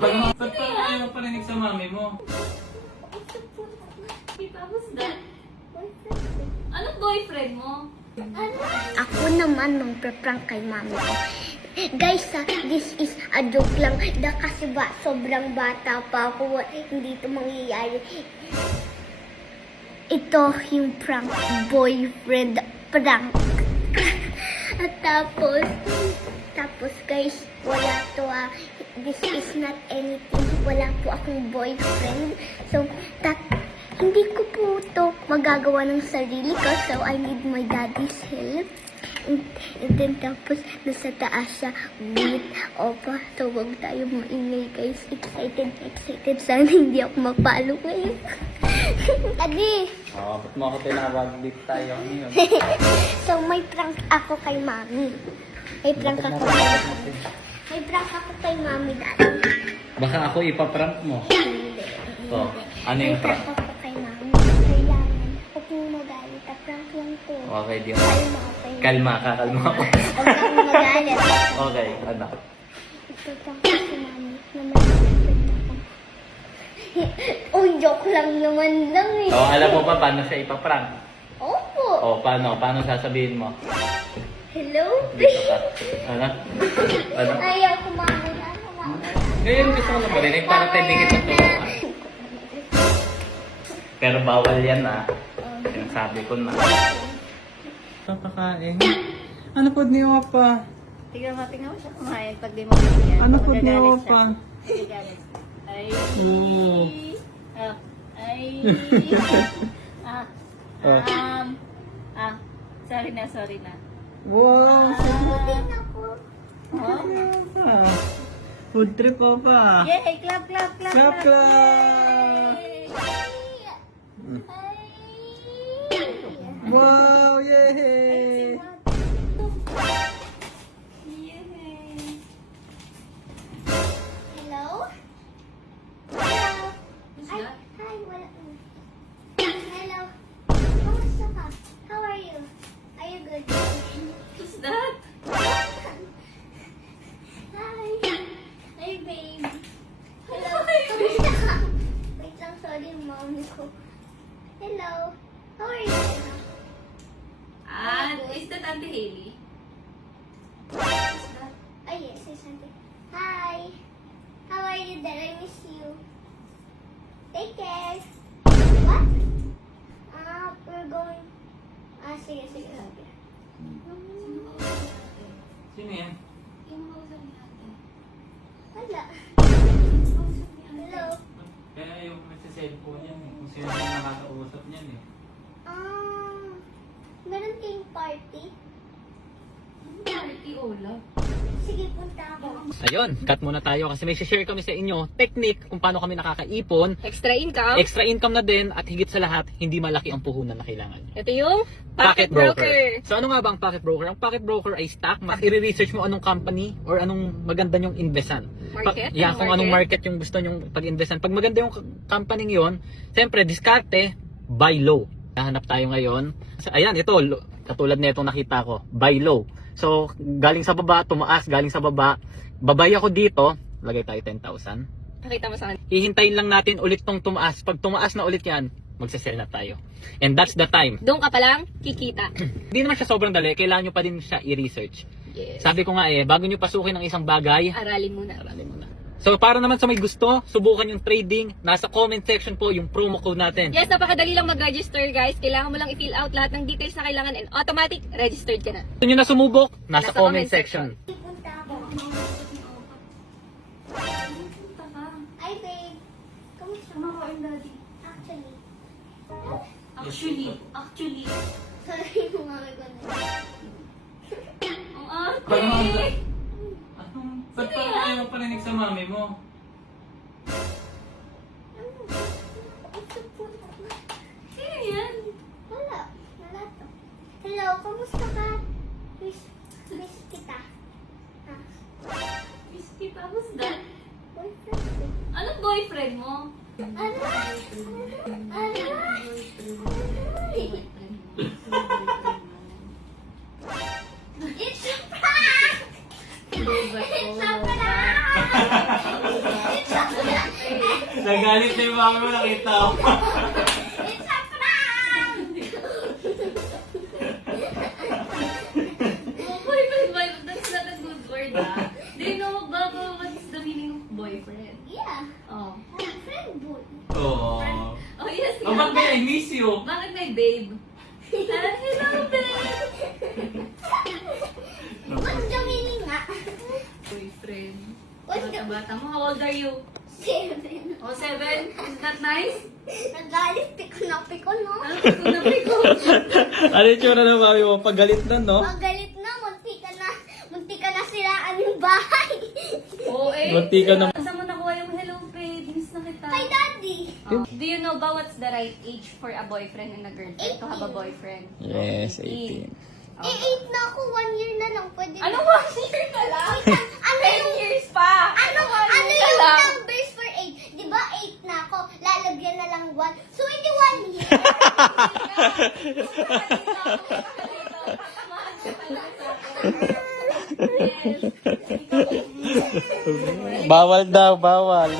Ba't parang ayaw parinig sa mami mo? Tapos that? Anong boyfriend mo? Ako naman magpe-prank kay mami ko. Guys, this is a joke lang. Kasi sobrang bata pa ako. Hindi ito mangyayari. Ito yung prank. Boyfriend prank. At tapos guys, wala to this is not anything. Wala po akong boyfriend. So, hindi ko po ito magagawa ng sarili ko. So, I need my daddy's help. And then tapos nasa taas siya. Wait, opa. So, huwag tayo maingay guys. Excited. Sana hindi ako mapalo ngayon. Daddy! Oo, ba't mo ako tinawag? Dito tayo ngayon. So, may prank ako kay mami. May prank ako kay mami, daddy. Baka ako ipaprank mo. Hindi. So, ano May yung prank prank? ako kay mami. Kailangan. Huwag mong magalit. Prank lang to. Okay, di Kalma, okay? Kalma ako. Huwag kang magalit. Okay, ano? Ito prank ko si mami na may boyfriend ako. Oh, joke lang naman eh. Oh, alam mo pa paano siya ipaprank? Opo. Oh, paano? Paano sasabihin mo? Hello? Dito ka. Ano? Ano? Ayaw ko mami. Ngayon gusto ko na marinig para pwede kita turuan. Pero bawal yan Sinasabi ko na. Kakakain. Ano po niyo pa? Tingnan mo siya kumain pag di mo bigyan. Ano po Magagalit niyo siya. pa? Magagalit. Ay. Oo. Ay. Ah. Oh. Sorry na. Wow! Oh. Food trip pa. Yay! Clap! Clap! Wow! Yay! Hello? Ay, hi, wala. Hello. Kamusta ka? How are you? Are you good? Who's that? Hi. Hi, babe. Hello. Hi, Kamusta ka? Wait lang, sorry, mommy ko. Hello. How are you? Is that Auntie Hailey? Oh, yes, it's something. Hi. How are you, Dad? I miss you. Take care. What? We're going... sige. Sino yan? Wala. Hello. Kaya yung nagsa-cellphone yan Kung sino yung nakakausap niyan Meron kayong party? Party Ola. Sige, punta ako. Ayun, cut muna tayo kasi may share kami sa inyo technique kung paano kami nakakaipon. Extra income. Extra income na din at higit sa lahat, hindi malaki ang puhunan na kailangan nyo. Ito yung Pocket Broker. So ano nga ba ang Pocket Broker? Ang Pocket Broker ay stock. I-research mo anong company or anong maganda nyong investan. Market? Kung anong market yung gusto nyong pag-investan. Pag maganda yung company yon, siyempre, diskarte, buy low. Nahanap tayo ngayon. So, ayan, ito, katulad na itong nakita ko, buy low. So, galing sa baba, tumaas, galing sa baba. Babay ako dito, lagay tayo 10,000. Nakita mo saan? Hihintayin lang natin ulit tong tumaas. Pag tumaas na ulit yan, magsasell na tayo. And that's the time. Doon ka pa lang, kikita. Hindi naman siya sobrang dali, kailangan nyo pa din siya i-research. Yes. Sabi ko nga bago nyo pasukin ang isang bagay, Aralin muna. So para naman sa may gusto, subukan yung trading, nasa comment section po yung promo code natin. Yes, napakadali lang mag-register guys. Kailangan mo lang i-fill out lahat ng details na kailangan and automatic registered ka na. Gusto nyo na sumubok, nasa Nasa comment comment section. Punta ako. Hi, babe. Kamusta? daddy. Actually. Sorry, mami ko na. Ba't parang ayaw parinig sa mami mo? Sino yan? Wala to. Hello, kamusta ka? Miss kita. Miss kita, who's that? Boyfriend ko. Anong boyfriend mo? Ano? It's a prank! It's a prank! Nagalit na yung mami mo, nakita ko. It's a prank! Oh, boyfriend, that's not a good word, ah. Do you know, Baba, what's the meaning of boyfriend? Yeah. Oh. Friend boy. Oo. Oh, yes, Oh, ba't may I miss you? Bakit may babe? Hello, babe! What's the meaning nga? Boyfriend. What's the... Bata mo, how old are you? 7. Oh, 7? Is that nice? Nagalit, piko no? Ano, piko. Ano yung tsura ng mami mo? Pagalit na, no? Magalit na, munti ka na siraan yung bahay. Oo, eh. Munti ka na. Saan mo nakuha yung hello, babe? Miss na kita. Kay daddy. Oh. Do you know ba what's the right age for a boyfriend and a girlfriend to have a boyfriend? Yes, 18. Oh. 8 na ako, 1 year na lang. Pwede Ano, na. 1 year ka lang? Ano 10 yung... years pa! Ano ka yung lang? numbers for 8? Di ba 8 na ako? Lalagyan na lang 1. So, hindi 1 year. Bawal daw, bawal.